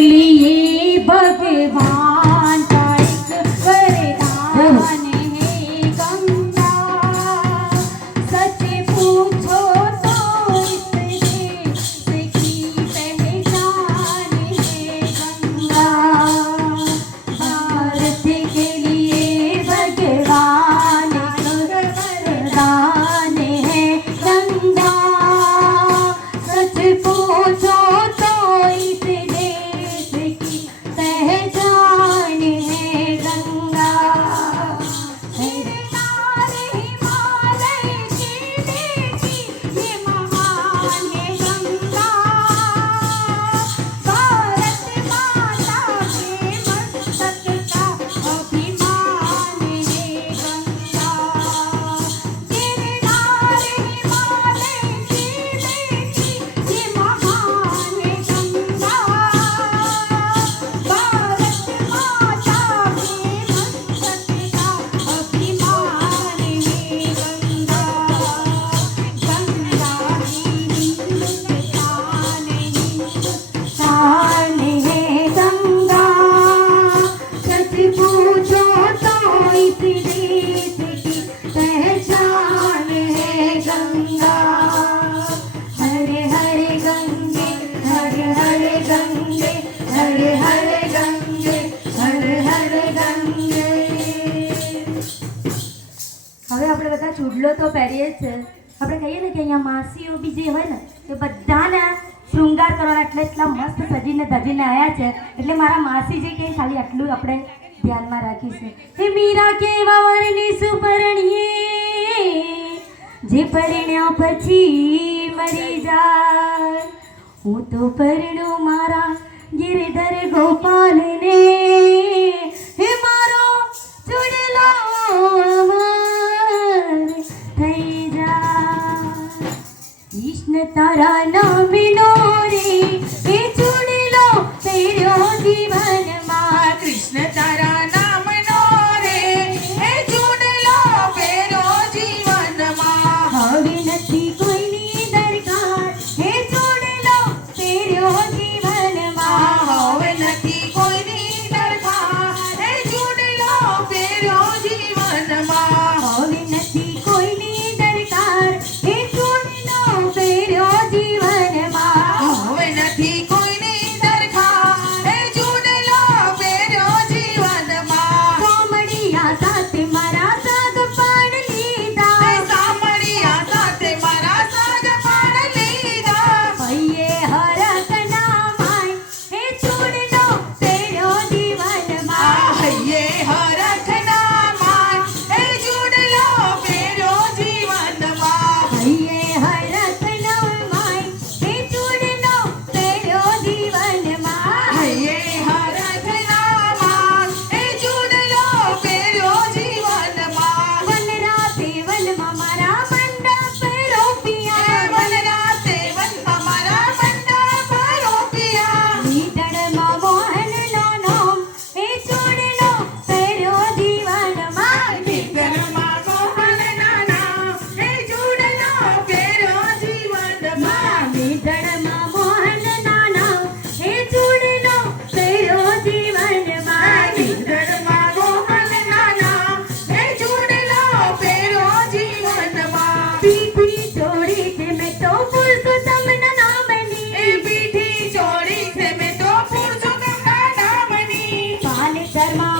लिए भगवान का एक वरदान है गंगा। सच पूछो तो इस देश की पहचान है गंगा। भारत के लिए भगवान एक वरदान है गंगा। सच पूछो तो इस देश की पहचान है गंगा। मेरे नारे हिमालय की बेटी ये महान है गंगा। भारत माता के मस्तक का अभिमान है गंगा। मेरे नारे हिमालय की बेटी ये महान है गंगा। भारत माता के मस्तक का अभिमान है गंगा। गंगा हिंदुस्तान है गंगा। सच पूछो तो इस देश की पहचान है गंगा। हरे हरे गंगे हरे हरे गंगे हरे हरे गंगे हरे हरे गंगे। હવે આપણે બધા ચૂડલો તો પહેરીએ જ છે. આપણે કહીએ ને કે અહીંયા માસીઓ બી જે હોય ને એ બધાને શૃંગાર કરવાના એટલે એટલા મસ્ત સજીને ધજીને આવ્યા છે. એટલે મારા માસી જે કહે ખાલી આટલું આપણે ધ્યાનમાં રાખીશું. હે મીરા કેવા વરની સુપરણીએ જે પરણ્યા પછી મરી જાય. હું તો પરણું મારા ગિરધર ગોપાલને. હે મારો ચૂડલો અમર થઈ જાય. કૃષ્ણ તારા નામનો રે એ ચૂડલો પહેર્યો જીવનમાં. કૃષ્ણ તારા નામનો રે એ ચૂડલો પહેર્યો જીવનમાં. હવે નથી કોઈની દરકાર હે ચૂડલો પહેર્યો જીવનમાં. હવે નથી કોઈની દરકાર એ ચૂડલો પહેર્યો જીવનમાં. હવે નથી કોઈની દરકાર હે ચૂડલો પહેર્યો જીવનમાં. હવે નથી કોઈની દરકાર એ ચૂડલો પહેર્યો જીવનમાં. કોમડિયા સાથે મારા સાગ પાડ લીધા. સામળિયા સાથે મારા સાગ પાડ લીધા. હૈયે હરકના માય હે ચૂડલો પહેર્યો જીવનમાં. હૈયે હરખના માન એ ચૂડલો પહેર્યો જીવનમાં. હૈયે હરકના માય હે ચૂડલો પહેર્યો જીવનમાં. હૈયે હરખના માન એ ચૂડલો પહેર્યો જીવનમાં. વનરાતે વનમાં મારા મંડપ રોપિયા. વનરાતે વનમાં મારા મંડપ રોપ્યા. નીતળમાં મોહનનો નામ હે ચૂડલો પહેર્યો જીવનમાં. નીતરમાં મોહનના નામ એ ચૂડલો પહેર્યો જીવનમાં. નીતળમાં મોહનના નામ હે ચૂડલો પહેર્યો જીવનમાં. નીતરમાં મોહનના નામ એ ચૂડલો પહેર્યો જીવનમાં. પીઠી ચોળી છે મેં તો પુરુષોત્તમના નામની. એ પીઠી ચોળી છે મેં તો પુરુષોત્તમના નામની. પાલેતરમાં